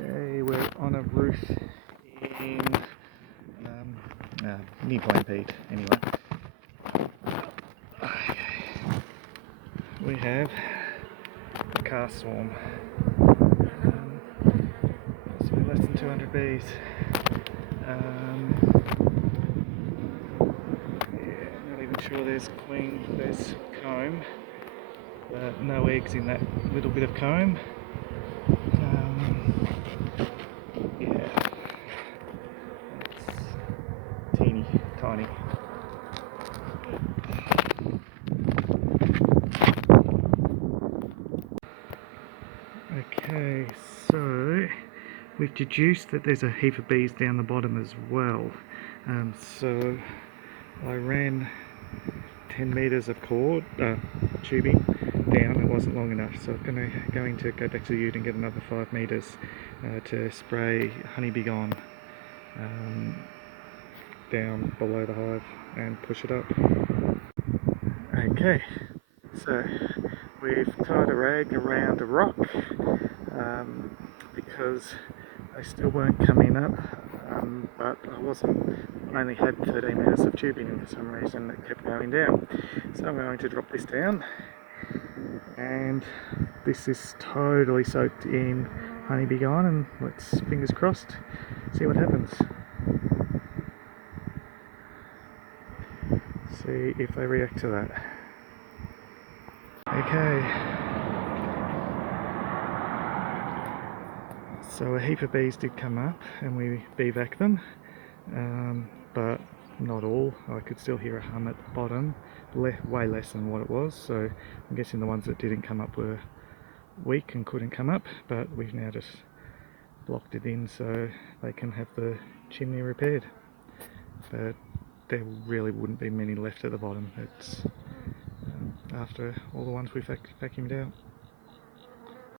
Okay, we're on a roof in near Blampede anyway. Okay. We have a car swarm. So less than 200 bees. Yeah, not even sure there's comb, but no eggs in that little bit of comb. Yeah, it's teeny tiny. Okay, so we've deduced that there's a heap of bees down the bottom as well. So I ran 10 metres of cord, tubing down. It wasn't long enough, so I'm going to go back to the ute and get another 5 metres to spray honeybee gone down below the hive and push it up. Okay, so we've tied a rag around a rock because they still weren't coming up, but I only had 13 minutes of tubing, and for some reason it kept going down. So I'm going to drop this down, and this is totally soaked in honeybee gone, and let's, fingers crossed, see what happens. See if they react to that. Okay. So a heap of bees did come up and we bee-vac them, but not all. I could still hear a hum at the bottom, way less than what it was, so I'm guessing the ones that didn't come up were weak and couldn't come up, but we've now just blocked it in so they can have the chimney repaired. But there really wouldn't be many left at the bottom. It's after all the ones we vacuumed out.